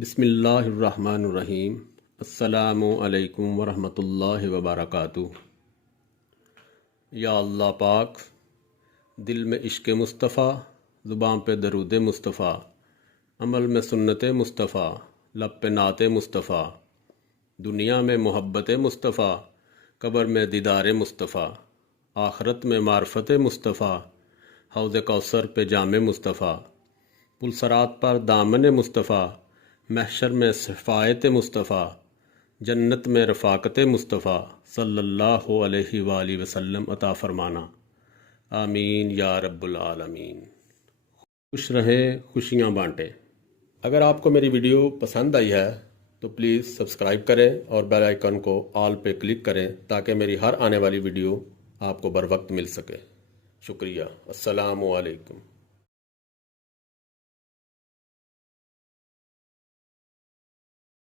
بسم اللہ الرحمن الرحیم۔ السلام علیکم ورحمۃ اللہ وبرکاتہ۔ یا اللہ پاک، دل میں عشق مصطفیٰ، زبان پہ درود مصطفیٰ، عمل میں سنت مصطفیٰ، لب پہ نعت مصطفیٰ، دنیا میں محبت مصطفیٰ، قبر میں دیدار مصطفیٰ، آخرت میں معرفت مصطفیٰ، حوض کوثر پہ جام مصطفیٰ، پل صراط پر دامن مصطفیٰ، محشر میں شفاعت مصطفیٰ، جنت میں رفاقت مصطفیٰ صلی اللہ علیہ وآلہ وسلم عطا فرمانا، آمین یا رب العالمین۔ خوش رہیں، خوشیاں بانٹیں۔ اگر آپ کو میری ویڈیو پسند آئی ہے تو پلیز سبسکرائب کریں اور بیل آئیکن کو آل پہ کلک کریں تاکہ میری ہر آنے والی ویڈیو آپ کو بر وقت مل سکے۔ شکریہ۔ السلام علیکم۔